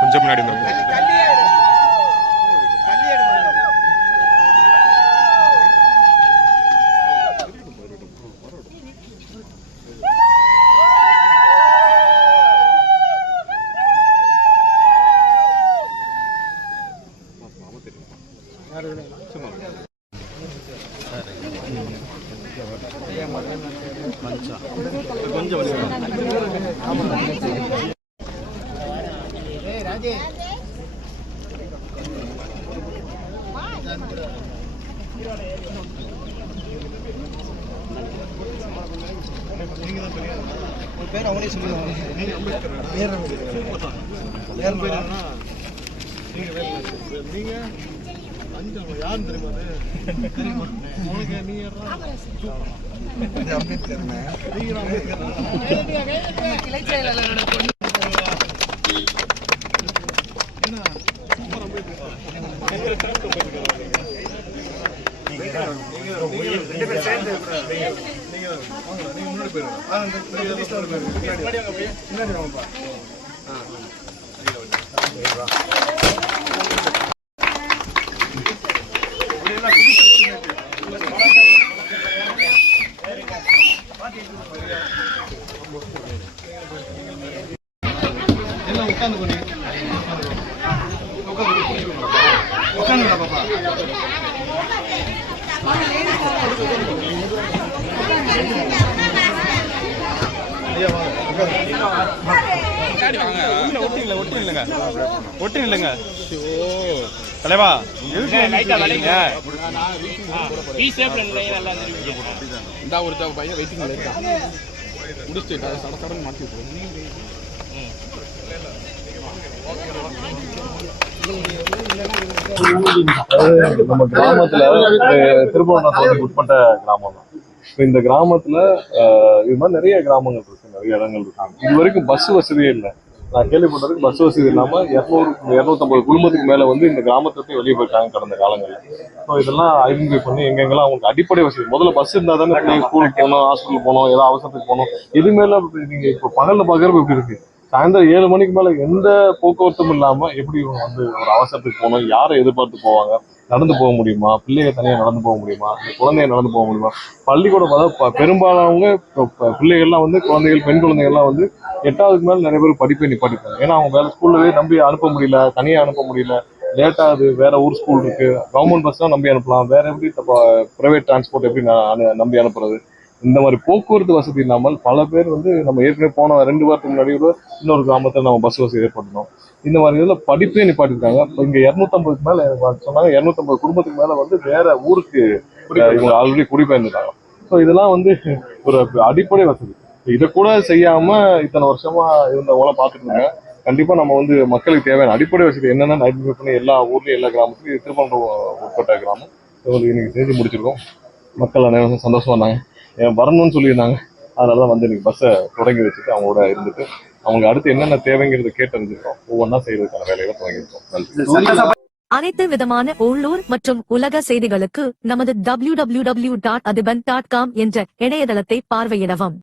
கொஞ்சம் முன்னாடி பேர் அவனே சொல்லுவாங்க. நீங்க யாரும் தெரியுமா? அம்பேத்கர் கிளை செயலாளரோட பொண்ணு. உட்காந்து பாப்பா ஒட்டி இல்லைங்க தலைவா இந்த ஒரு பையன் வெயிட்டிங் இருக்கான். முடிச்சுட்டு சடசடன்னு மாற்றி நம்ம கிராமத்துல திருப்பவனத்துக்கு உட்பட்ட கிராமம் தான். இந்த கிராமத்துல இது மாதிரி நிறைய கிராமங்கள் இருக்கு, நிறைய இடங்கள் இருக்காங்க. இது வரைக்கும் பஸ் வசதியே இல்லை. நான் கேள்விப்பட்டதுக்கு பஸ் வசதி இல்லாம 250 குடும்பத்துக்கு மேல வந்து இந்த கிராமத்தை வெளியே போயிட்டாங்க கடந்த காலங்களில். ஸோ இதெல்லாம் ஐடென்டிஃபை பண்ணி எங்கெங்கெல்லாம் அவங்களுக்கு அடிப்படை வசதி, முதல்ல பஸ் இருந்தா தானே ஸ்கூலுக்கு போகணும், ஹாஸ்பிட்டல் போகணும், ஏதாவது அவசரத்துக்கு போகணும். எதுவுமே நீங்க இப்போ பகல்ல பாக்குறப்ப எப்படி இருக்கு? சாயந்தரம் 7 மணிக்கு மேல எந்த போக்குவரத்தும் இல்லாம எப்படி இவங்க வந்து ஒரு அவசரத்துக்கு போகணும், யாரை எதிர்பார்த்து போவாங்க? நடந்து போக முடியுமா? பிள்ளைய தனியா நடந்து போக முடியுமா? குழந்தைய நடந்து போக முடியுமா? பள்ளிக்கூடம் பெரும்பாலானவங்க பிள்ளைகள்லாம் வந்து குழந்தைகள், பெண் குழந்தைகள்லாம் வந்து 8ஆவதுக்கு மேல நிறைய பேர் படிப்பை நிப்பாட்டிப்பாங்க. ஏன்னா அவங்க வேலை ஸ்கூல்லவே நம்பி அனுப்ப முடியல, தனியா அனுப்ப முடியல, லேட் ஆகுது, வேற ஊர் ஸ்கூல் இருக்கு, கவர்மெண்ட் பஸ் தான் நம்பி அனுப்பலாம், வேற எப்படி பிரைவேட் டிரான்ஸ்போர்ட் எப்படி நம்பி அனுப்புறது? இந்த மாதிரி போக்குவரத்து வசதி இல்லாமல் பல பேர் வந்து நம்ம ஏற்கனவே போன 2 வாரத்துக்கு முன்னாடி இன்னொரு கிராமத்தில் நம்ம பஸ் வசதி ஏற்படுத்தணும். இந்த மாதிரி இதில் படிப்பே நிப்பாட்டிருக்காங்க. இப்போ இங்கே 250 மேல சொன்னாங்க, 250 குடும்பத்துக்கு மேல வந்து வேற ஊருக்கு இவங்க ஆல்ரெடி குடிபெயர்ந்துட்டாங்க. ஸோ இதெல்லாம் வந்து ஒரு அடிப்படை வசதி. இதை கூட செய்யாம இத்தனை வருஷமா இருந்தவங்களாம் பார்த்துட்டு இருந்தாங்க. கண்டிப்பா நம்ம வந்து மக்களுக்கு தேவையான அடிப்படை வசதி என்னென்னு ஐடென்டிஃபை பண்ணி எல்லா ஊர்லயும் எல்லா கிராமத்துலையும் திருப்பணம் உட்பட்ட கிராமம் இன்னைக்கு செஞ்சு முடிச்சிருக்கோம். மக்கள் அனைவரும் சந்தோஷமா இருந்தாங்க, வரணும்னு சொல்லியிருந்தாங்க. அதனாலதான் வந்து இன்னைக்கு பஸ்ஸை தொடங்கி வச்சுட்டு அவங்களோட இருந்துட்டு அவங்களுக்கு அடுத்து என்னென்ன தேவைங்கிறத கேட்டறிஞ்சிருக்கோம். ஒவ்வொன்றா செய்யறதுக்கான வேலைகளை தொடங்கியிருக்கோம். நன்றி. அனைத்து விதமான உள்ளூர் மற்றும் உலக செய்திகளுக்கு நமது www.adban.com என்ற இணையதளத்தை பார்வையிடவும்.